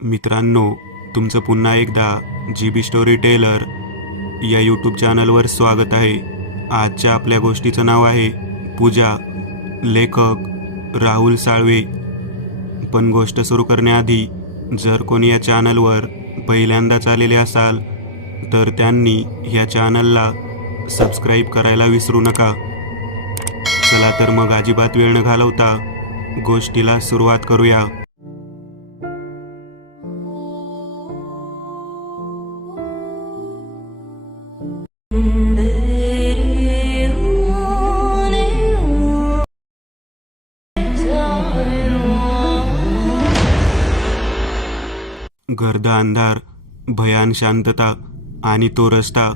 मित्रांनो, तुमचं पुन्हा एकदा GB स्टोरी टेलर या यूट्यूब चॅनलवर स्वागत आहे. आजच्या आपल्या गोष्टीचं नाव आहे पूजा. लेखक राहुल साळवे. पण गोष्ट सुरू करण्याआधी जर कोणी या चॅनलवर पहिल्यांदाच आलेले असाल तर त्यांनी ह्या चॅनलला सबस्क्राईब करायला विसरू नका. चला तर मग अजिबात वेळ न घालवता गोष्टीला सुरुवात करूया. गर्द अंधार, भयान शांतता आणि तो रस्ता,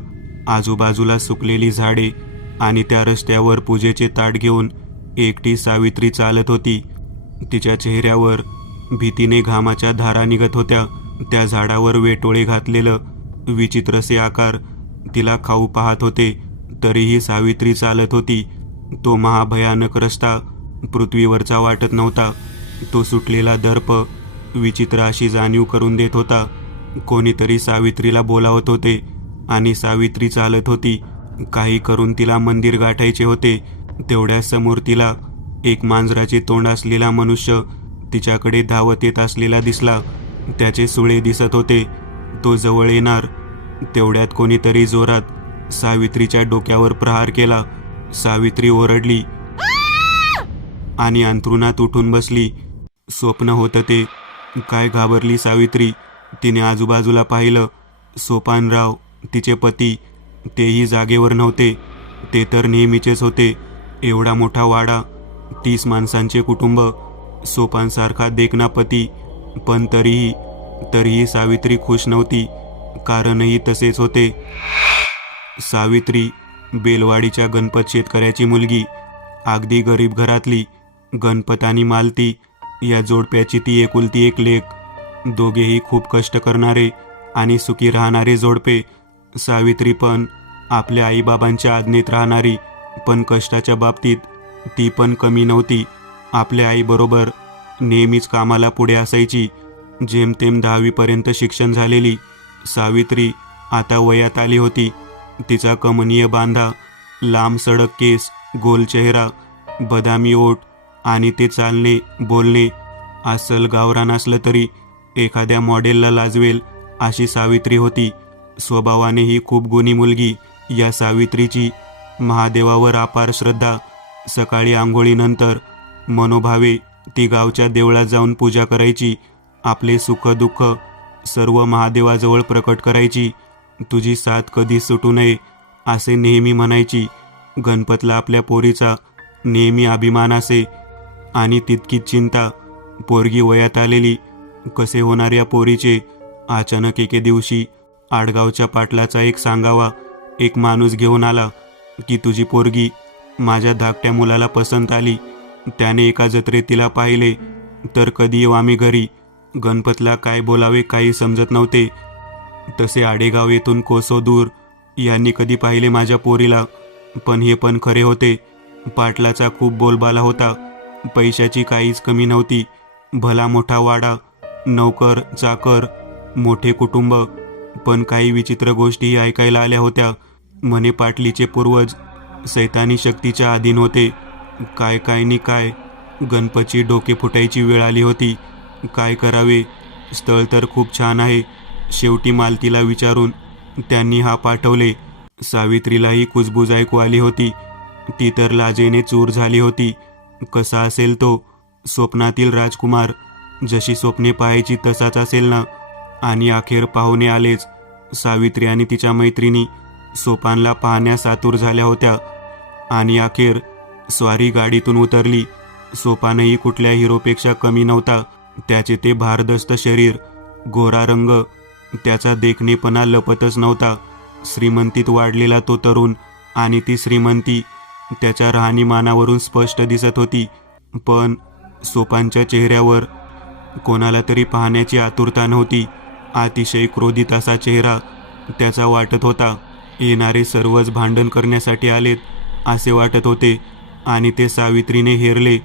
आजूबाजूला सुकलेली झाडे आणि त्या रस्त्यावर पूजेचे ताट घेऊन एकटी सावित्री चालत होती. तिच्या चेहऱ्यावर भीतीने घामाच्या धारा निघत होत्या. त्या झाडावर वेटोळे घातलेलं विचित्रसे आकार तिला खाऊ पाहत होते. तरीही सावित्री चालत होती. तो महाभयानक रस्ता पृथ्वीवरचा वाटत नव्हता. तो सुटलेला दर्प विचित्र अशी जाणीव करून देत होता. कोणीतरी सावित्रीला बोलावत होते आणि सावित्री चालत होती. काही करून तिला मंदिर गाठायचे होते. तेवढ्या समोर तिला एक मांजराचे तोंड असलेला मनुष्य तिच्याकडे धावत येत असलेला दिसला. त्याचे सुळे दिसत होते. तो जवळ येणार तेवढ्यात कोणीतरी जोरात सावित्रीच्या डोक्यावर प्रहार केला. सावित्री ओरडली आणि अंथरुणात उठून बसली. स्वप्न होतं ते. काय घाबरली सावित्री. तिने आजूबाजूला पाहिलं. सोपानराव, तिचे पती, तेही जागेवर नव्हते. ते तर नेहमीचेच होते. एवढा मोठा वाडा, 30 माणसांचे कुटुंब, सोपानसारखा देखणा पती. पण तरीही सावित्री खुश नव्हती. कारणही तसेच होते. सावित्री बेलवाडीच्या गणपत शेतकऱ्याची मुलगी, अगदी गरीब घरातली. गणपत आणि मालती या जोडप्याची ती एकुलती एक लेक. दोघेही खूप कष्ट करणारे आणि सुखी राहणारे जोडपे. सावित्री पण आपल्या आईबाबांच्या आज्ञेत राहणारी, पण कष्टाच्या बाबतीत ती पण कमी नव्हती. आपल्या आईबरोबर नेहमीच कामाला पुढे असायची. जेमतेम 10वी शिक्षण झालेली सावित्री आता वयात आली होती. तिचा कमनीय बांधा, लांब सडक केस, गोल चेहरा, बदामी ओठ आणि ते चालणे बोलणे अस्सल गावरान असलं तरी एखाद्या मॉडेलला लाजवेल अशी सावित्री होती. स्वभावाने ही खूप गुणी मुलगी. या सावित्रीची महादेवावर अपार श्रद्धा. सकाळी आंघोळीनंतर मनोभावे ती गावच्या देवळात जाऊन पूजा करायची. आपले सुख दुःख सर्व महादेवाजवळ प्रकट करायची. तुझी साथ कधी सुटू नये असे नेहमी म्हणायची. गणपतला आपल्या पोरीचा नेहमी अभिमान असे आणि तितकीच चिंता. पोरगी वयात आलेली, कसे होणार या पोरीचे. अचानक एके दिवशी आडगावच्या पाटलाचा एक सांगावा एक माणूस घेऊन आला की तुझी पोरगी माझ्या धाकट्या मुलाला पसंत आली. त्याने एका जत्रेत तिला पाहिले. तर कधी येऊ आम्ही घरी. गणपतला काय बोलावे काही समजत नव्हते. तसे आडेगाव येथून कोसो दूर यांनी कधी पाहिले माझ्या पोरीला. पण हे पण खरे होते. पाटलाचा खूप बोलबाला होता. पैशाची काहीच कमी नव्हती. भला मोठा वाडा, नौकर चाकर, मोठे कुटुंब. पण काही विचित्र गोष्टीही ऐकायला आल्या होत्या. म्हणे पाटलीचे पूर्वज सैतानी शक्तीच्या अधीन होते. काय नि काय. गणपतची डोके फुटायची वेळ आली होती. काय करावे. स्थळ तर खूप छान आहे. शेवटी मालतीला विचारून त्यांनी हा पाठवले. सावित्रीलाही कुजबूज ऐकू आली होती. ती तर लाजेने चूर झाली होती. कसा असेल तो स्वप्नातील राजकुमार. जशी स्वप्ने पाहायची तसाच असेल ना. आणि अखेर पाहुणे आलेच. सावित्री आणि तिच्या मैत्रिणी सोपानला पाहण्यास आतुर झाल्या होत्या. आणि अखेर स्वारी गाडीतून उतरली. सोपानही कुठल्या हिरोपेक्षा कमी नव्हता. त्याचे ते भारदस्त शरीर, गोरा रंग, त्याचा देखणेपणा लपतच नव्हता. श्रीमंतीत वाढलेला तो तरुण आणि ती श्रीमंती त्याच्या राहणीमानावरून स्पष्ट दिसत होती. पण सोपानच्या चेहऱ्यावर कोणाला तरी पाहण्याची आतुरता नव्हती. अतिशय क्रोधित असा चेहरा त्याचा वाटत होता. येणारे सर्वच भांडण करण्यासाठी आलेत असे वाटत होते. आणि ते सावित्रीने हेरले.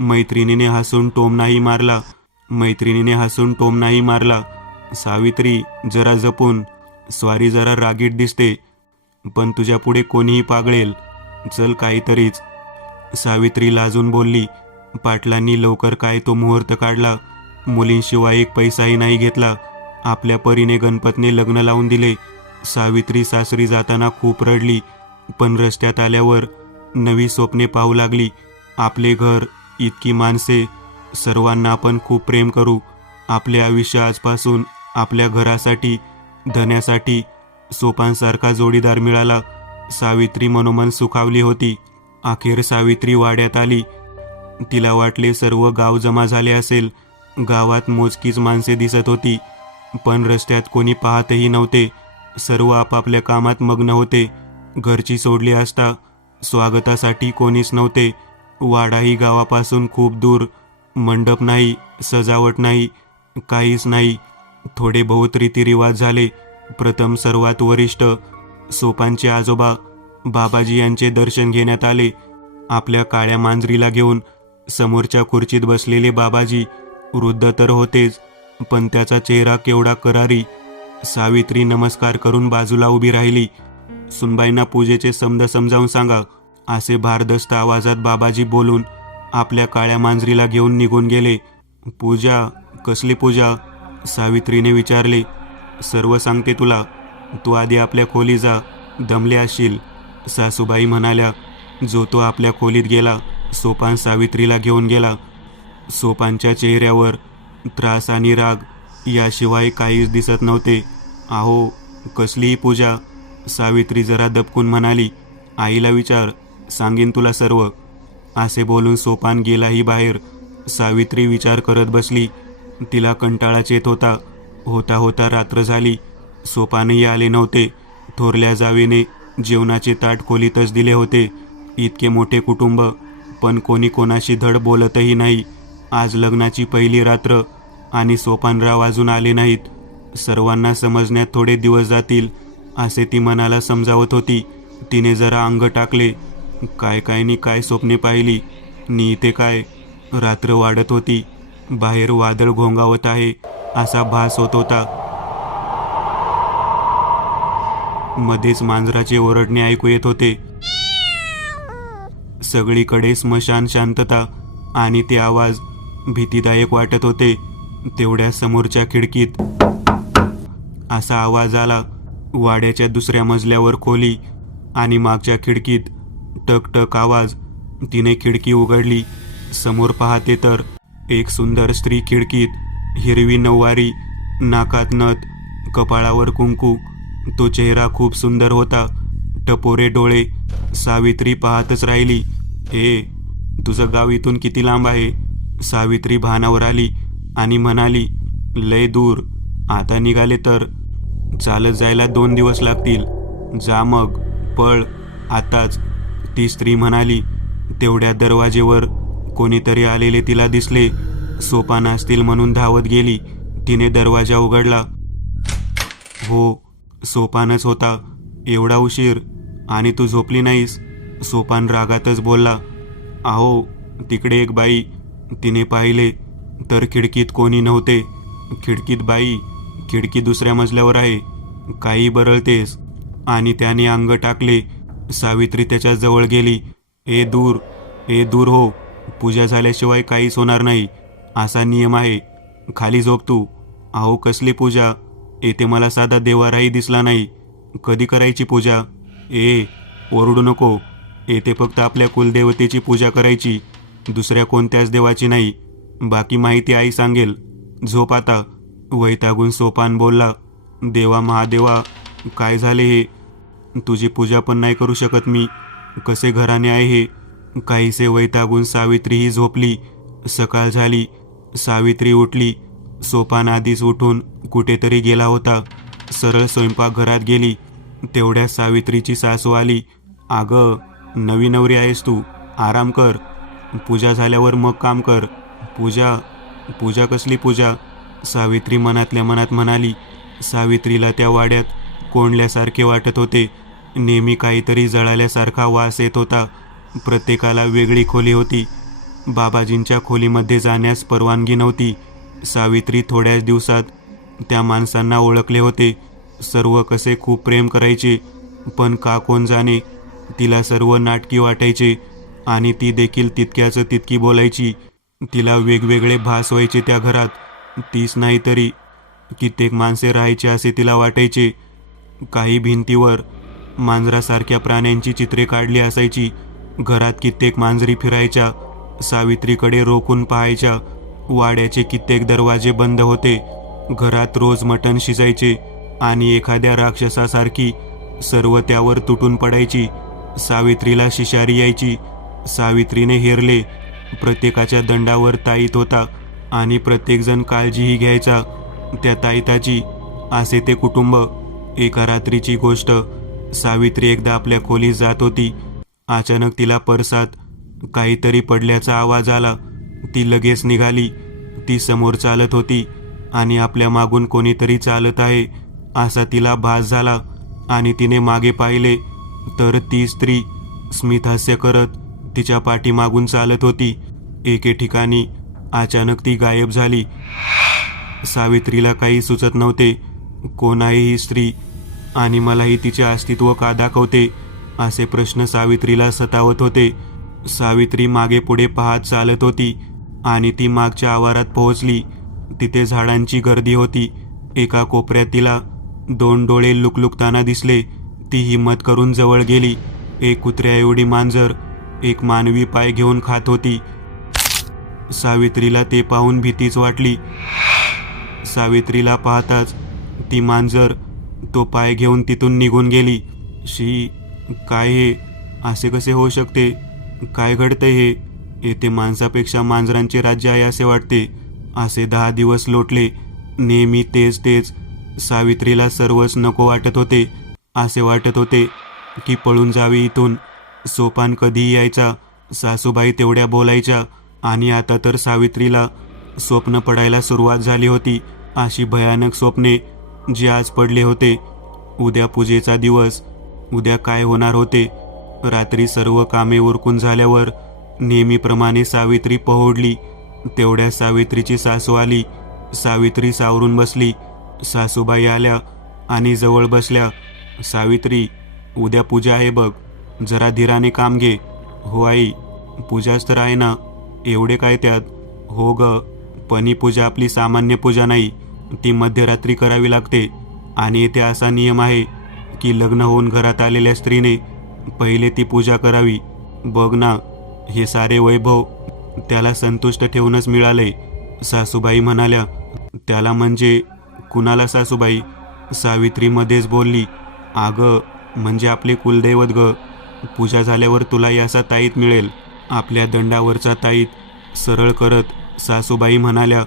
मैत्रिणीने हसून टोमणाही मारला. मैत्रिणीने हसून टोमणाही मारला. सावित्री, जरा जपून. स्वारी, जरा रागीट दिसते, पण तुझ्या पुढे कोणीही पागळेल. चल काहीतरीच. सावित्री लाजून बोलली. पाटलांनी लवकर काय तो मुहूर्त काढला. मुलींशिवाय एक पैसाही नाही घेतला. आपल्या परीने गणपतने लग्न लावून दिले. सावित्री सासरी जाताना खूप रडली, पण रस्त्यात आल्यावर नवी स्वप्ने पाहू लागली. आपले घर, इतकी माणसे, सर्वांना आपण खूप प्रेम करू. आपले आयुष्य आजपासून आपल्या घरासाठी, धन्यासाठी सोपानसारखा जोडीदार मिळाला. सावित्री मनोमन सुखावली होती. अखेर सावित्री वाड्यात आली. तिला वाटले सर्व गाव जमा झाले असेल. गावात मोजकीच माणसे दिसत होती, पण रस्त्यात कोणी पाहतही नव्हते. सर्व आपापल्या कामात मग्न होते. घरची सोडली असता स्वागतासाठी कोणीच नव्हते. वाडाही गावापासून खूप दूर. मंडप नाही, सजावट नाही, काहीच नाही. थोडे बहुत रीतिरिवाज झाले. प्रथम सर्वात वरिष्ठ सोपानचे आजोबा बाबाजी यांचे दर्शन घेण्यात आले. आपल्या काळ्या मांजरीला घेऊन समोरच्या खुर्चीत बसलेले बाबाजी वृद्ध तर होतेच, पण त्याचा चेहरा केवढा करारी. सावित्री नमस्कार करून बाजूला उभी राहिली. सुनबाईंना पूजेचे समद समजावून सांगा, असे भारदस्त आवाजात बाबाजी बोलून आपल्या काळ्या मांजरीला घेऊन निघून गेले. पूजा? कसली पूजा? सावित्रीने विचारले. सर्व सांगते तुला, तू आधी आपल्या खोली जा, दमले असशील, सासूबाई म्हणाल्या. जो तो आपल्या खोलीत गेला. सोपान सावित्रीला घेऊन गेला. सोपानच्या चेहऱ्यावर त्रास आणि राग याशिवाय काहीच दिसत नव्हते. अहो, कसलीही पूजा? सावित्री जरा दबकून म्हणाली. आईला विचार, सांगेन तुला सर्व. असे बोलून सोपान गेलाही बाहेर. सावित्री विचार करत बसली. तिला कंटाळाच येत होता. होता होता रात्र झाली. सोपानही आले नव्हते. थोरल्या जावेने जेवणाचे ताट खोलीतच दिले होते. इतके मोठे कुटुंब, पण कोणी कोणाशी धड बोलतही नाही. आज लग्नाची पहिली रात्र आणि सोपानराव अजून आले नाहीत. सर्वांना समजण्यात थोडे दिवस जातील असे ती मनाला समजावत होती. तिने जरा अंग टाकले. काय काय नी काय स्वप्ने पाहिली. नी इथे काय. रात्र वाढत होती. बाहेर वादळ घोंगावत आहे असा भास होत होता. मध्येच मांजराचे ओरडणे ऐकू येत होते. सगळीकडे स्मशान शांतता, आणि ते आवाज भीतीदायक वाटत होते. तेवढ्या समोरच्या खिडकीत असा आवाज आला. वाड्याच्या दुसऱ्या मजल्यावर खोली, आणि मागच्या खिडकीत टक टक आवाज. तिने खिडकी उघडली. समोर पाहते तर एक सुंदर स्त्री खिडकीत. हिरवी नऊवारी, नाकात नथ, कपाळावर कुंकू. तो चेहरा खूप सुंदर होता. टपोरे डोळे. सावित्री पाहतच राहिली. तुझं गाव इथून किती लांब आहे? सावित्री भानावर आली आणि म्हणाली. लय दूर. आता निघाले तर चालत जायला 2 दिवस लागतील. जा मग, पळ आताच, ती स्त्री म्हणाली. तेवढ्या दरवाजेवर कोणीतरी आलेले तिला दिसले. सोपान असतील म्हणून धावत गेली. तिने दरवाजा उघडला. हो, सोपानच होता. एवढा उशीर, आणि तू झोपली नाहीस? सोपान रागातच बोलला. अहो, तिकडे एक बाई. तिने पाहिले तर खिडकीत कोणी नव्हते. खिडकीत बाई? खिडकी दुसऱ्या मजल्यावर आहे. काही बरळतेस? आणि त्याने अंग टाकले. सावित्री त्याच्या जवळ गेली. दूर हो. पूजा झाल्याशिवाय काहीच होणार नाही, असा नियम आहे. खाली झोप तू. अहो, कसली पूजा? येथे मला साधा देवाराही दिसला नाही. कधी करायची पूजा? ओरडू नको. येथे फक्त आपल्या कुलदेवतेची पूजा करायची, दुसऱ्या कोणत्याच देवाची नाही. बाकी माहिती आई सांगेल. झोप आता. वैतागून सोपान बोलला. देवा महादेवा, काय झाले हे? तुझी पूजा पण नाही करू शकत मी. कसे घराणे आहे हे? काहीसे वैतागून सावित्रीही झोपली. सकाळ झाली. सावित्री उठली. सोपान आधीच उठून कुठेतरी गेला होता. सरळ स्वयंपाकघरात गेली. तेवढ्या सावित्रीची सासू आली. अगं, नवी नवरी आहेस तू, आराम कर. पूजा झाल्यावर मग काम कर. पूजा कसली पूजा? सावित्री मनातल्या मनात म्हणाली. सावित्रीला त्या वाड्यात कोंडल्यासारखे वाटत होते. नेहमी काहीतरी जळाल्यासारखा वास येत होता. प्रत्येकाला वेगळी खोली होती. बाबाजींच्या खोलीमध्ये जाण्यास परवानगी नव्हती. सावित्री थोड्याच दिवसात त्या माणसांना ओळखले होते. सर्व कसे खूप प्रेम करायचे, पण का कोण जाणे तिला सर्व नाटकी वाटायचे आणि ती देखील तितकी बोलायची. तिला वेगवेगळे भास व्हायचे त्या घरात. तीच नाही तरी कित्येक माणसे राहायचे असे तिला वाटायचे. काही भिंतीवर मांजरासारख्या प्राण्यांची चित्रे काढली असायची. घरात कित्येक मांजरी फिरायच्या, सावित्रीकडे रोखून पाहायच्या. वाड्याचे कित्येक दरवाजे बंद होते. घरात रोज मटण शिजायचे आणि एखाद्या राक्षसासारखी सर्व त्यावर तुटून पडायची. सावित्रीला शिशारी यायची. सावित्रीने हेरले. प्रत्येकाच्या दंडावर ताईत होता आणि प्रत्येकजण काळजीही घ्यायचा त्या ताईताची. असे ते कुटुंब. एका रात्रीची गोष्ट. सावित्री एकदा आपल्या खोलीत जात होती. अचानक तिला परसात काहीतरी पडल्याचा आवाज आला. ती लगेच निघाली. ती समोर चालत होती आणि आपल्या मागून कोणीतरी चालत आहे असा तिला भास झाला आणि तिने मागे पाहिले तर ती स्त्री स्मितहास्य करत तिच्या पाठीमागून चालत होती. एके ठिकाणी अचानक ती गायब झाली. सावित्रीला काही सुचत नव्हते. कोण आहे ही स्त्री आणि मलाही तिचे अस्तित्व का दाखवते असे प्रश्न सावित्रीला सतावत होते. सावित्री मागे पुढे पाहत चालत होती आणि ती मागच्या आवारात पोहोचली. तिथे झाडांची गर्दी होती. एका कोपऱ्यात तिला 2 डोळे लुकलुकताना दिसले. ती हिम्मत करून जवळ गेली. एक कुत्र्या एवढी मांजर एक मानवी पाय घेऊन खात होती. सावित्रीला ते पाहून भीतीच वाटली. सावित्रीला पाहताच ती मांजर तो पाय घेऊन तिथून निघून गेली. शी, काय हे? असे कसे होऊ शकते? काय घडतंय हे? येथे माणसापेक्षा मांजरांचे राज्य आहे असे वाटते. असे 10 दिवस लोटले. नेहमी तेच. सावित्रीला सर्वच नको वाटत होते. असे वाटत होते की पळून जावे इथून. सोपान कधीही यायचा. सासूबाई तेवढ्या बोलायच्या आणि आता तर सावित्रीला स्वप्न पडायला सुरुवात झाली होती. अशी भयानक स्वप्ने जी आज पडले होते. उद्या पूजेचा दिवस. उद्या काय होणार होते? रात्री सर्व कामे उरकून झाल्यावर नेहमीप्रमाणे सावित्री पहोडली. तेवढ्या सावित्रीची सासू आली. सावित्री सावरून बसली. सासूबाई आल्या आणि जवळ बसल्या. सावित्री, उद्या पूजा आहे बघ. जरा धीराने काम घे. हो आई, पूजाच तर आहे ना, एवढे काय त्यात? हो ग, पण ही पूजा आपली सामान्य पूजा नाही. ती मध्यरात्री करावी लागते आणि येथे असा नियम आहे की लग्न होऊन घरात आलेल्या स्त्रीने पहिले ती पूजा करावी. बघ ना, हे सारे वैभव त्याला संतुष्ट ठेवूनच मिळाले. सासूबाई म्हणाल्या. त्याला म्हणजे कुणाला सासूबाई? सावित्री मध्येच बोलली. अगं, म्हणजे आपले कुलदैवत ग. पूजा झाल्यावर तुलाही असा ताईत मिळेल. आपल्या दंडावरचा ताईत सरळ करत सासूबाई म्हणाल्या.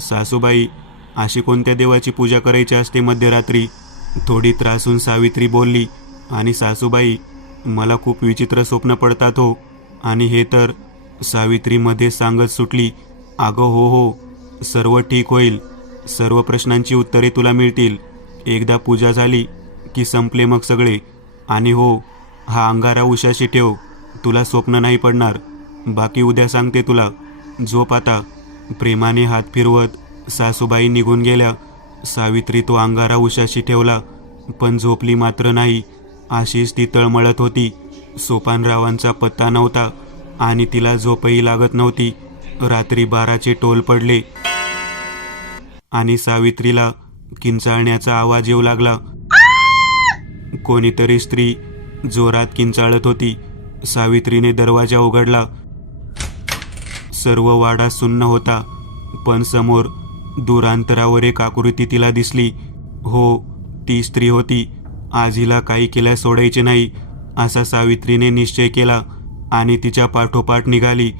सासूबाई, अशी कोणत्या देवाची पूजा करायची असते मध्यरात्री? थोडी त्रासून सावित्री बोलली. आणि सासूबाई, मला खूप विचित्र स्वप्न पडतात हो. आणि हे तर. सावित्री मध्ये सांगत सुटली. अगं हो, सर्व ठीक होईल. सर्व प्रश्नांची उत्तरे तुला मिळतील. एकदा पूजा झाली की संपले मग सगळे. आणि हो, हा अंगारा उशाशी ठेव. तुला स्वप्न नाही पडणार. बाकी उद्या सांगते तुला. झोप आता. प्रेमाने हात फिरवत सासूबाई निघून गेल्या. सावित्री तो अंगारा उशाशी ठेवला, पण झोपली मात्र नाही. अशीच ती तळमळत होती. सोपानरावांचा पत्ता नव्हता आणि तिला झोपही लागत नव्हती. रात्री 12चे टोल पडले आणि सावित्रीला किंचाळण्याचा आवाज येऊ लागला. कोणीतरी स्त्री जोरात किंचाळत होती. सावित्रीने दरवाजा उघडला. सर्व वाडा सुन्न होता, पण समोर दूर अंतरावर एक आकृती तिला दिसली. हो, ती स्त्री होती. आज हिला काही केल्या सोडायचे नाही असा सावित्रीने निश्चय केला आणि तिच्या पाठोपाठ निघाली.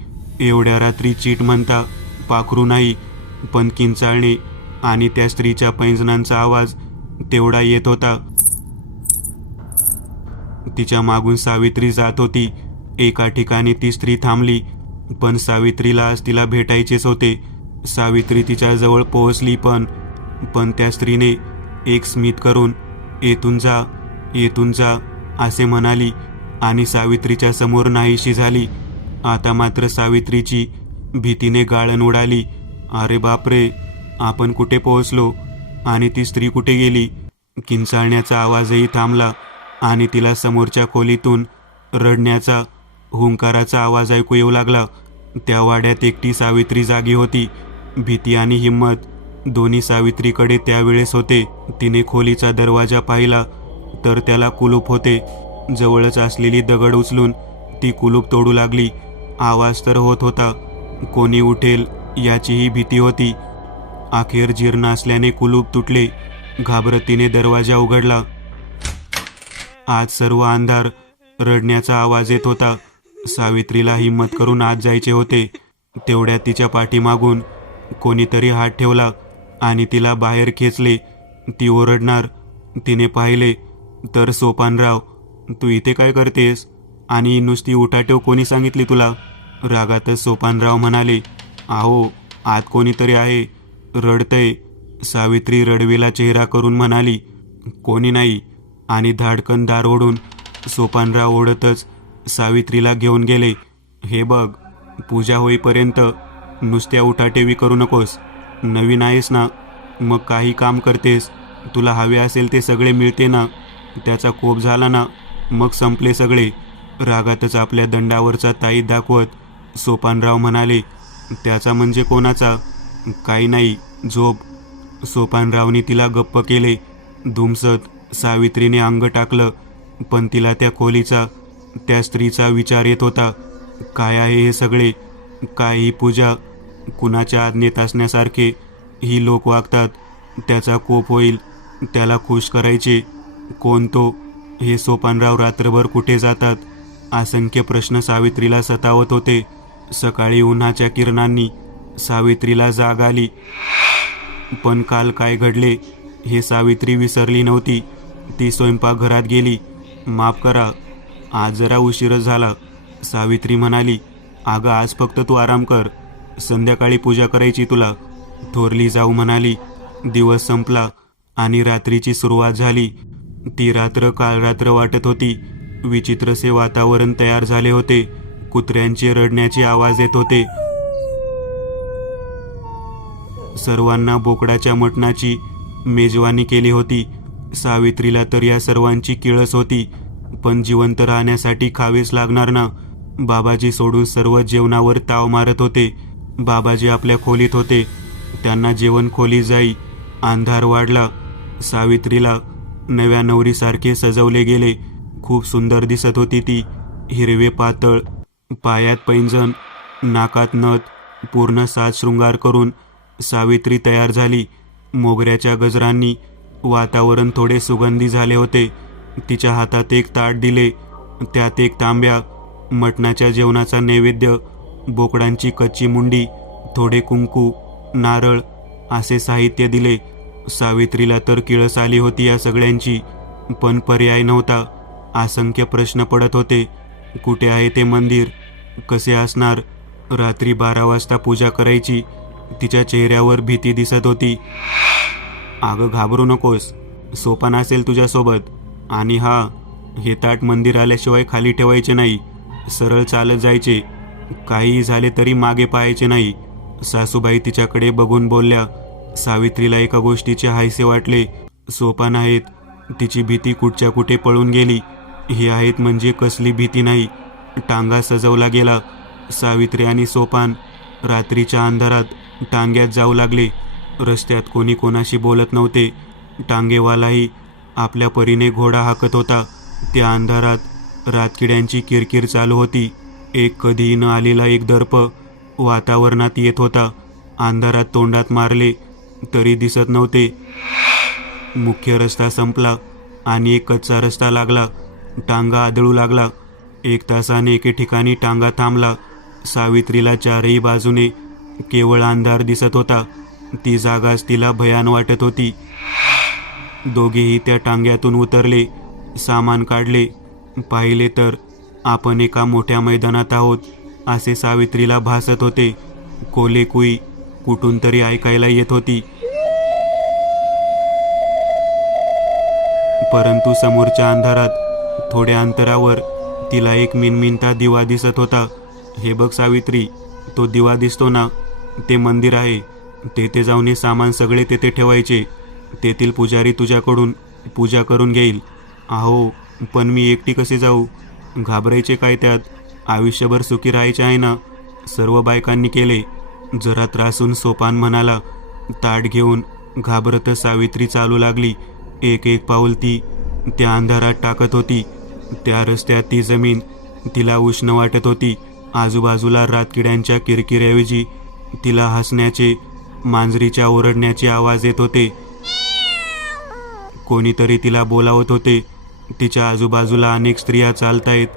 एवढ्या रात्री चीट म्हणता पाखरू नाही, पण किंचाळणे आणि त्या स्त्रीच्या पैंजणांचा आवाज तेवढा येत होता. तिच्या मागून सावित्री जात होती. एका ठिकाणी ती स्त्री थांबली, पण सावित्रीला आज तिला भेटायचेच होते. सावित्री तिच्या जवळ पोहोचली, पण त्या स्त्रीने एक स्मित करून येथून जा असे म्हणाली आणि सावित्रीच्या समोर नाहीशी झाली. आता मात्र सावित्रीची भीतीने गाळण उडाली. अरे बापरे, आपण कुठे पोहोचलो आणि ती स्त्री कुठे गेली? किंचाळण्याचा आवाजही थांबला आणि तिला समोरच्या खोलीतून रडण्याचा, हुंकाराचा आवाज ऐकू येऊ लागला. त्या वाड्यात एकटी सावित्री जागी होती. भीती आणि हिंमत दोन्ही सावित्रीकडे त्यावेळेस होते. तिने खोलीचा दरवाजा पाहिला तर त्याला कुलूप होते. जवळच असलेली दगड उचलून ती कुलूप तोडू लागली. आवाज तर होत होता, कोणी उठेल याचीही भीती होती. अखेर जीर्ण असल्याने कुलूप तुटले. घाबरत तिने दरवाजा उघडला. आज सर्व अंधार. रडण्याचा आवाज येत होता. सावित्रीला हिंमत करून आत जायचे होते. तेवढ्यात तिच्या पाठीमागून कोणीतरी हात ठेवला आणि तिला बाहेर खेचले. ती ओरडणार. तिने पाहिले तर सोपानराव. तू इथे काय करतेस? आणि नुसती उठाठेव कोणी सांगितली तुला? रागातच सोपानराव म्हणाले, आहो, आत कोणीतरी आहे, रडतय. सावित्री रडवेला चेहरा करून म्हणाली, कोणी नाही. आणि धाडकन दार ओढून सोपानराव ओढतच सावित्रीला घेऊन गेले. हे बघ, पूजा होईपर्यंत नुसत्या उठाठेवी करू नकोस. नवीन आहेस ना, मग काही काम करतेस. तुला हवे असेल ते सगळे मिळते ना. त्याचा कोप झाला ना, मग संपले सगळे. रागातच आपल्या दंडावरचा ताईत दाखवत सोपानराव म्हणाले, त्याचा म्हणजे कोणाचा? काही नाही, झोप. सोपानरावने तिला गप्प केले. धुमसत सावित्रीने अंग टाकलं, पण तिला त्या खोलीचा, त्या स्त्रीचा विचार येत होता. काय आहे हे सगळे? काय ही पूजा? कुणाच्या आज्ञेत असण्यासारखे ही लोक वागतात. त्याचा कोप होईल, त्याला खुश करायचे. कोण तो? हे सोपानराव रात्रभर कुठे जातात? असंख्य प्रश्न सावित्रीला सतावत होते. सकाळी उन्हाच्या किरणांनी सावित्रीला जाग आली. पण काल काय घडले हे सावित्री विसरली नव्हती. ती स्वयंपाकघरात गेली. माफ करा, आज जरा उशीरच झाला. सावित्री म्हणाली, अगं आज फक्त तू आराम कर, संध्याकाळी पूजा करायची तुला. थोरली जाऊ म्हणाली. दिवस संपला आणि रात्रीची सुरुवात झाली. ती रात्र काळरात्र वाटत होती. विचित्रसे वातावरण तयार झाले होते. कुत्र्यांचे रडण्याचे आवाज येत होते. सर्वांना बोकडाच्या मटणाची मेजवानी केली होती. सावित्रीला तर या सर्वांची किळस होती, पण जिवंत राहण्यासाठी खावेच लागणार ना. बाबाजी सोडून सर्व जेवणावर ताव मारत होते. बाबाजी आपल्या खोलीत होते. त्यांना जेवण खोली जाई. अंधार वाढला. सावित्रीला नव्या नवरीसारखे सजवले गेले. खूप सुंदर दिसत होती ती. हिरवे पातळ, पायात पैंजण, नाकात नथ, पूर्ण साज शृंगार करून सावित्री तयार झाली. मोगऱ्याच्या गजरांनी वातावरण थोडे सुगंधी झाले होते. तिच्या हातात एक ताट दिले. त्यात एक तांब्या, मटणाच्या जेवणाचा नैवेद्य, बोकडांची कच्ची मुंडी, थोडे कुंकू, नारळ असे साहित्य दिले. सावित्रीला तर किळस आली होती या सगळ्यांची, पण पर्याय नव्हता. असंख्य प्रश्न पडत होते. कुठे आहे ते मंदिर? कसे असणार? रात्री 12 वाजता पूजा करायची. तिच्या चेहऱ्यावर भीती दिसत होती. अगं घाबरू नकोस, सोपान असेल तुझ्यासोबत. आणि हे ताट मंदिर आल्याशिवाय खाली ठेवायचे नाही. सरळ चालत जायचे. काहीही झाले तरी मागे पाहायचे नाही. सासूबाई तिच्याकडे बघून बोलल्या. सावित्रीला एका गोष्टीचे हायसे वाटले. सोपान आहेत. तिची भीती कुठच्या कुठे पळून गेली. ही आहेत म्हणजे कसली भीती नाही. टांगा सजवला गेला. सावित्री आणि सोपान रात्रीच्या अंधारात टांग्यात जाऊ लागले. रस्त्यात कोणी कोणाशी बोलत नव्हते. टांगेवालाही आपल्या परीने घोडा हाकत होता. त्या अंधारात रातकिड्यांची किरकिर चालू होती. एक कधीही न आलेला एक दर्प वातावरणात येत होता. अंधारात तोंडात मारले तरी दिसत नव्हते. मुख्य रस्ता संपला आणि एक कच्चा रस्ता लागला. टांगा आदळू लागला. 1 तासाने एके ठिकाणी टांगा थांबला. सावित्रीला चारही बाजूने केवळ अंधार दिसत होता. ती जागाच तिला भयान वाटत होती. दोघेही त्या टांग्यातून उतरले. सामान काढले. पाहिले तर आपण एका मोठ्या मैदानात आहोत असे सावित्रीला भासत होते. कोलेकुई कुठून तरी ऐकायला येत होती. परंतु समोरच्या अंधारात थोड्या अंतरावर तिला एक मिनमिनता दिवा दिसत होता. हे बघ सावित्री, तो दिवा दिसतो ना, ते मंदिर आहे. तेथे जाऊन हे सामान सगळे तेथे ठेवायचे. तेथील पुजारी तुझ्याकडून पूजा करून घेईल. अहो, पण मी एकटी कसे जाऊ? घाबरायचे काय त्यात? आयुष्यभर सुखी राहायचे आहे ना. सर्व बायकांनी केले. जरा त्रासून सोपान म्हणाला. ताट घेऊन घाबरतच सावित्री चालू लागली. एक एक पाऊल ती त्या अंधारात टाकत होती. त्या रस्त्यात ती जमीन तिला उष्ण वाटत होती. आजूबाजूला रातकिड्यांच्या किरकिऱ्याऐवजी तिला हसण्याचे, मांजरीच्या ओरडण्याचे आवाज येत होते. कोणीतरी तिला बोलावत होते. तिच्या आजूबाजूला अनेक स्त्रिया चालतायत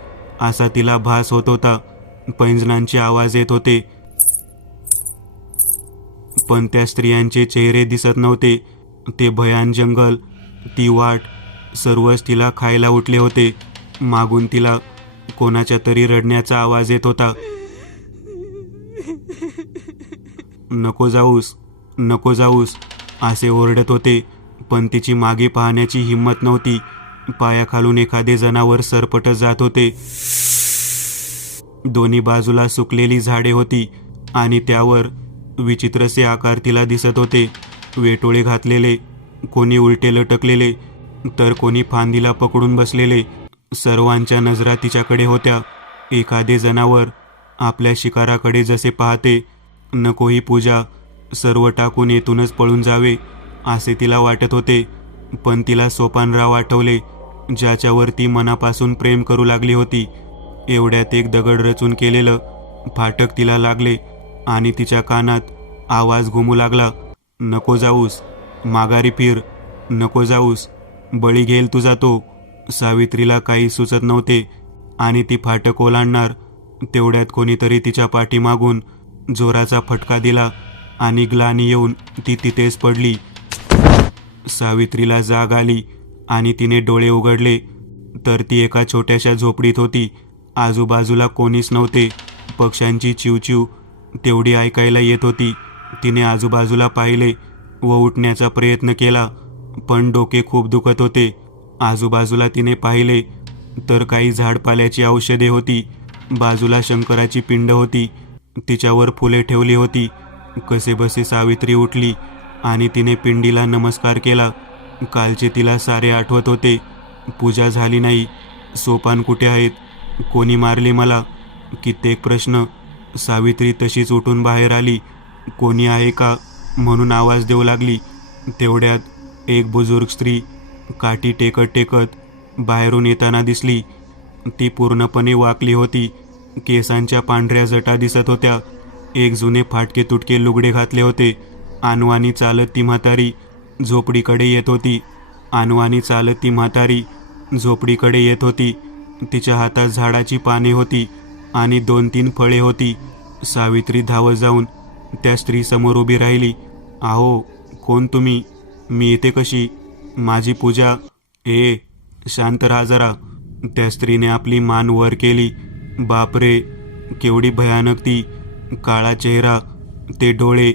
असा तिला भास होत होता. पैंजणांचे आवाज येत होते, पण त्या स्त्रियांचे चेहरे दिसत नव्हते. ते भयान जंगल, ती वाट, सर्वच तिला खायला उठले होते. मागून तिला कोणाच्या तरी रडण्याचा आवाज येत होता. नको जाऊस, नको जाऊस असे ओरडत होते, पण तिची मागे पाहण्याची हिंमत नव्हती. पायाखालून एखादे जनावर सरपटत जात होते. दोन्ही बाजूला सुकलेली झाडे होती आणि त्यावर विचित्रसे आकार तिला दिसत होते. वेटोळे घातलेले, कोणी उलटे लटकलेले, तर कोणी फांदीला पकडून बसलेले. सर्वांच्या नजरा तिच्याकडे होत्या. एखादे जनावर आपल्या शिकाराकडे जसे पाहते, नको ही पूजा, सर्व टाकून येथूनच पळून जावे असे तिला वाटत होते. पण तिला सोपानराव आठवले, ज्याच्यावर ती मनापासून प्रेम करू लागली होती. एवढ्यात एक दगड रचून केलेलं फाटक तिला लागले आणि तिच्या कानात आवाज घुमू लागला. नको जाऊस, माघारी फिर, नको जाऊस, बळी घेईल तुझा तो. सावित्रीला काही सुचत नव्हते आणि ती फाटक ओलांडणार. तेवढ्यात कोणीतरी तिच्या पाठीमागून जोराचा फटका दिला आणि ग्लानी येऊन ती तिथेच पडली. सावित्रीला जाग आली आणि तिने डोळे उघडले तर ती एका छोट्याशा झोपडीत होती. आजूबाजूला कोणीच नव्हते. पक्ष्यांची चिवचिव तेवढी ऐकायला येत होती. तिने आजूबाजूला पाहिले व उठण्याचा प्रयत्न केला, पण डोके खूप दुखत होते. आजूबाजूला तिने पाहिले तर काही झाडपाल्याची औषधे होती. बाजूला शंकराची पिंड होती, तिच्यावर फुले ठेवली होती. कसेबसे सावित्री उठली आणि तिने पिंडीला नमस्कार केला. कालचे तिला सारे आठवत होते. पूजा झाली नाही, सोपान कुठे आहेत, कोणी मारले मला, कित्येक प्रश्न. सावित्री तशीच उठून बाहेर आली. कोणी आहे का म्हणून आवाज देऊ लागली. तेवढ्यात एक बुजुर्ग स्त्री काठी टेकत टेकत बाहेरून येताना दिसली. ती पूर्णपणे वाकली होती. केसांच्या पांढऱ्या जटा दिसत होत्या. एक जुने फाटके तुटके लुगडे घातले होते. अनवाणी चालत ती म्हातारी झोपडीकडे येत होती. अनवाणी चालत ती म्हातारी झोपडीकडे येत होती. तिच्या हातात झाडाची पाने होती आणि 2-3 फळे होती. सावित्री धावत जाऊन त्या स्त्री समोर उभी राहिली. अहो, कोण तुम्ही? मी इथे कशी? माझी पूजा. शांत राहा जरा. त्या स्त्रीने आपली मान वर केली. बापरे, केवढी भयानक ती. काळा चेहरा, ते डोळे.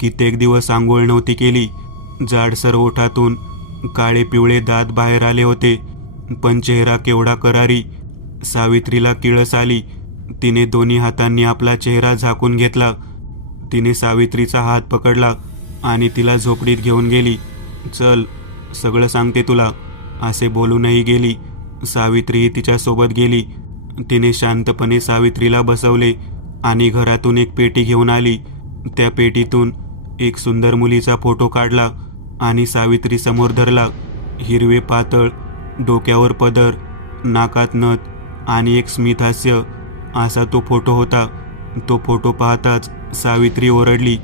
कित्येक दिवस आंघोळ नव्हती केली. जाडसर ओठातून काळे पिवळे दात बाहेर आले होते, पण चेहरा केवढा करारी. सावित्रीला किळस आली. तिने दोन्ही हातांनी आपला चेहरा झाकून घेतला. तिने सावित्रीचा हात पकडला आणि तिला झोपडीत घेऊन गेली. चल, सगळं सांगते तुला असे बोलूनही गेली. सावित्री तिच्यासोबत गेली. तिने शांतपणे सावित्रीला बसवले आणि घरातून एक पेटी घेऊन आली. त्या पेटीतून एक सुंदर मुलीचा फोटो काढला आणि सावित्री समोर धरला. हिरवे पातळ, डोक्यावर पदर, नाकात नथ आणि एक स्मितहास्य असा तो फोटो होता. तो फोटो पाहताच सावित्री ओरडली.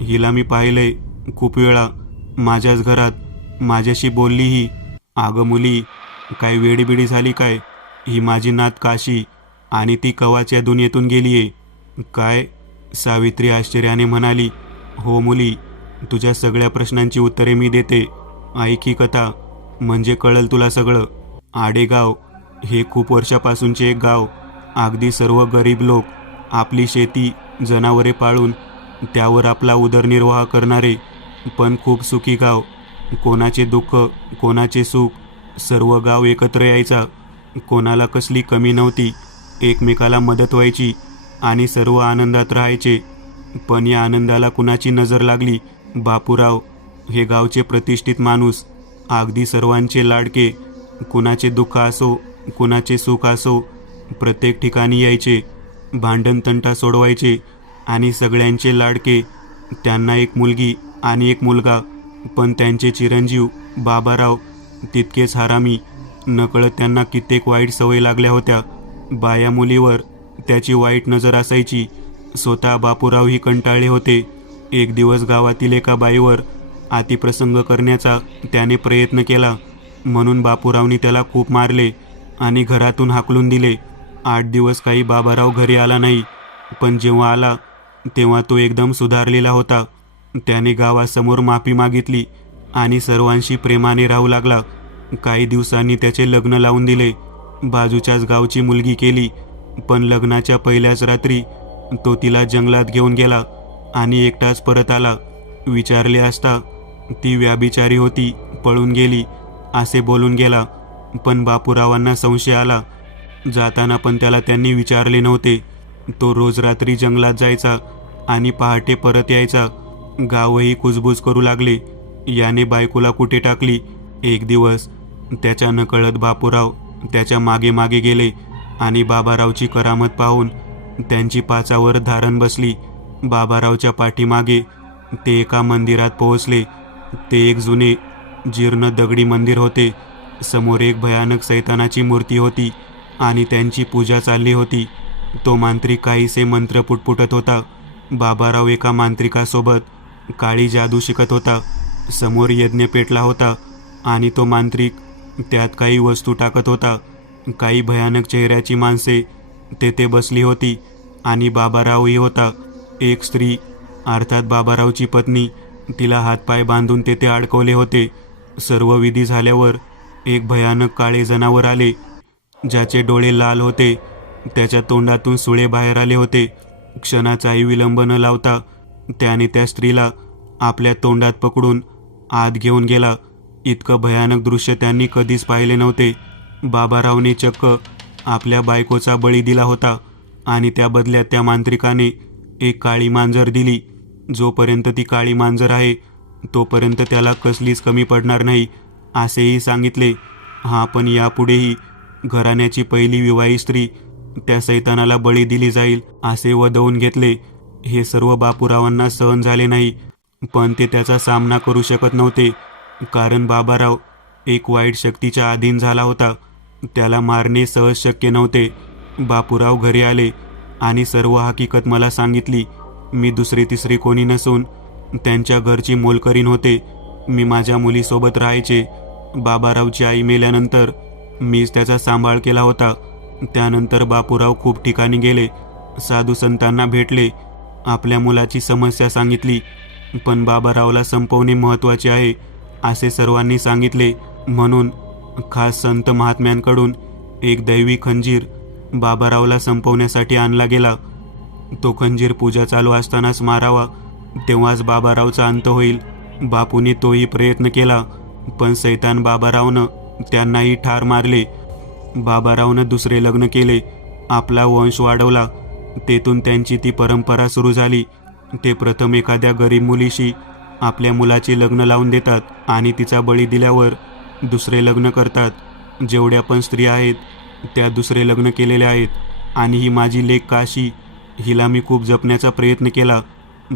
हिला मी पाहिलंय खूप वेळा, माझ्याच घरात. माझ्याशी बोललीही. अगं मुली, काय वेडीबिडी झाली काय? ही माझी नात काशी, आणि ती कवाच्या दुनियेतून गेलीये काय? सावित्री आश्चर्याने म्हणाली. हो मुली, तुझ्या सगळ्या प्रश्नांची उत्तरे मी देते. ऐक ही कथा, म्हणजे कळल तुला सगळं. आडेगाव हे खूप वर्षापासूनचे एक गाव. अगदी सर्व गरीब लोक, आपली शेती, जनावरे पाळून त्यावर आपला उदरनिर्वाह करणारे, पण खूप सुखी गाव. कोणाचे दुःख, कोणाचे सुख, सर्व गाव एकत्र यायचा. कोणाला कसली कमी नव्हती. एकमेकाला मदत व्हायची आणि सर्व आनंदात राहायचे. पण या आनंदाला कुणाची नजर लागली? बापूराव हे गावचे प्रतिष्ठित माणूस, अगदी सर्वांचे लाडके, कुणाचे दुःख असो कुणाचे सुख असो प्रत्येक ठिकाणी यायचे, भांडण तंटा सोडवायचे आणि सगळ्यांचे लाडके. त्यांना एक मुलगी आणि एक मुलगा, पण त्यांचे चिरंजीव बाबाराव तितकेच हरामी. नकळत त्यांना कित्येक वाईट सवयी लागल्या होत्या. बाया मुलीवर त्याची वाईट नजर असायची. स्वतः बापूरावही कंटाळले होते. एक दिवस गावातील एका बाईवर अतिप्रसंग करण्याचा त्याने प्रयत्न केला, म्हणून बापूरावनी त्याला खूप मारले आणि घरातून हाकलून दिले. 8 दिवस काही बाबाराव घरी आला नाही, पण जेव्हा आला तेव्हा तो एकदम सुधारलेला होता. त्याने गावासमोर माफी मागितली आणि सर्वांशी प्रेमाने राहू लागला. काही दिवसांनी त्याचे लग्न लावून दिले. बाजूच्याच गावची मुलगी केली, पण लग्नाच्या पहिल्याच रात्री तो तिला जंगलात घेऊन गेला आणि एकटाच परत आला. विचारले असता ती व्याभिचारी होती, पळून गेली असे बोलून गेला. पण बापूरावांना संशय आला. जाताना पण त्याला त्यांनी विचारले नव्हते. तो रोज रात्री जंगलात जायचा आणि पहाटे परत यायचा. गावही कुजबूज करू लागले, याने बायकोला कुठे टाकली. एक दिवस त्याच्या नकळत बापूराव त्याच्या मागे मागे गेले आणि बाबारावची करामत पाहून त्यांची पाचावर धारण बसली. बाबारावच्या पाठीमागे ते एका मंदिरात पोहोचले. ते एक जुने जीर्ण दगडी मंदिर होते. समोर एक भयानक सैतानाची मूर्ती होती आणि त्यांची पूजा चालली होती. तो मांत्रिक काहीसे मंत्र पुटपुटत होता. बाबाराव एका मांत्रिकासोबत काळी जादू शिकत होता. समोर यज्ञ पेटला होता आणि तो मांत्रिक त्यात काही वस्तू टाकत होता. काही भयानक चेहऱ्याची माणसे तेथे बसली होती आणि बाबारावही होता. एक स्त्री, अर्थात बाबारावची पत्नी, तिला हातपाय बांधून तेथे अडकवले होते. सर्व विधी झाल्यावर एक भयानक काळे जनावर आले, ज्याचे डोळे लाल होते. त्याच्या तोंडातून सुळे बाहेर आले होते. क्षणाचाही विलंब न लावता त्याने त्या स्त्रीला आपल्या तोंडात पकडून आत घेऊन गेला. इतकं भयानक दृश्य त्यांनी कधीच पाहिले नव्हते. बाबारावने चक्क आपल्या बायकोचा बळी दिला होता आणि त्या बदल्यात त्या मांत्रिकाने एक काळी मांजर दिली. जोपर्यंत ती काळी मांजर आहे तोपर्यंत त्याला कसलीच कमी पडणार नाही असेही सांगितले. हा, पण यापुढेही घराण्याची पहिली विवाही स्त्री त्या सैतानाला बळी दिली जाईल असे वदवून घेतले. हे सर्व बापूरावांना सहन झाले नाही, पण ते त्याचा सामना करू शकत नव्हते, कारण बाबाराव एक वाईट शक्तीच्या अधीन झाला होता. त्याला मारणे सहज शक्य नव्हते. बापूराव घरी आले आणि सर्व हकीकत मला सांगितली. मी दुसरी तिसरी कोणी नसून त्यांच्या घरची मोलकरीण होते. मी माझ्या मुलीसोबत राहायचे. बाबारावची आई मेल्यानंतर मीच त्याचा सांभाळ केला होता. त्यानंतर बापूराव खूप ठिकाणी गेले, साधू संतांना भेटले, आपल्या मुलाची समस्या सांगितली, पण बाबारावला संपवणे महत्त्वाचे आहे असे सर्वांनी सांगितले. म्हणून खास संत महात्म्यांकडून एक दैवी खंजीर बाबारावला संपवण्यासाठी आणला गेला. तो खंजीर पूजा चालू असतानाच मारावा, तेव्हाच बाबारावचा अंत होईल. बापूने तोही प्रयत्न केला, पण सैतान बाबारावनं त्यांनाही ठार मारले. बाबारावनं दुसरे लग्न केले, आपला वंश वाढवला. तेथून त्यांची ती परंपरा सुरू झाली. ते प्रथम एखाद्या गरीब मुलीशी आपल्या मुलाचे लग्न लावून देतात आणि तिचा बळी दिल्यावर दुसरे लग्न करतात. जेवढ्या पण स्त्रिया आहेत त्या दुसरे लग्न केलेल्या आहेत. आणि ही माझी लेक काशी, हिला मी खूप जपण्याचा प्रयत्न केला,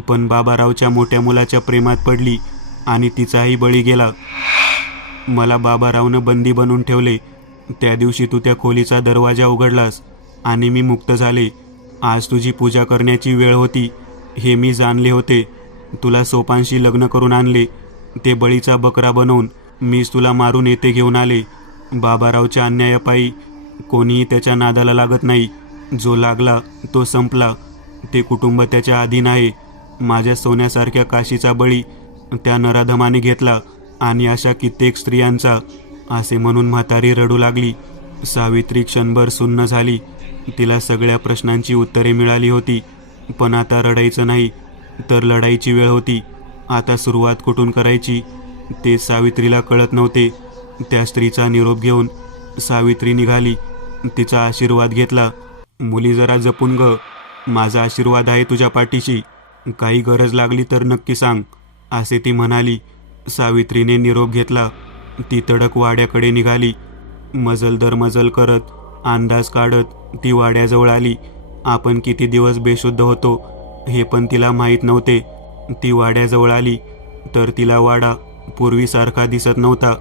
पण बाबारावच्या मोठ्या मुलाच्या प्रेमात पडली आणि तिचाही बळी गेला. मला बाबारावनं बंदी बनवून ठेवले. त्या दिवशी तू त्या खोलीचा दरवाजा उघडलास आणि मी मुक्त झाले. आज तुझी पूजा करण्याची वेळ होती हे मी जाणले होते. तुला सोपांशी लग्न करून आणले. ते बळीचा बकरा बनवून मीच तुला मारून येथे घेऊन आले. बाबारावच्या अन्यायापायी कोणीही त्याच्या नादाला लागत नाही. जो लागला तो संपला. ते कुटुंब त्याच्या अधीन आहे. माझ्या सोन्यासारख्या काशीचा बळी त्या नराधमाने घेतला आणि अशा कित्येक स्त्रियांचा. असे म्हणून म्हातारी रडू लागली. सावित्री क्षणभर सुन्न झाली. तिला सगळ्या प्रश्नांची उत्तरे मिळाली होती, पण आता रडायचं नाही तर लढाईची वेळ होती. आता सुरुवात कुठून करायची ते सावित्रीला कळत नव्हते. त्या स्त्रीचा निरोप घेऊन सावित्री निघाली. तिचा आशीर्वाद घेतला. मुली, जरा जपून ग, माझा आशीर्वाद आहे तुझ्या पाठीशी. काही गरज लागली तर नक्की सांग, असे ती म्हणाली. सावित्रीने निरोप घेतला. ती तडक वाड्याकडे निघाली. मजल दर मजल करत, अंदाज काढत ती वाड्याजवळ आली. आपण किती दिवस बेशुद्ध होतो हे पण तिला माहीत नव्हते. ती वाड्याजवळ आली तर तिला वाडा पूर्वीसारखा दिसत नव्हता.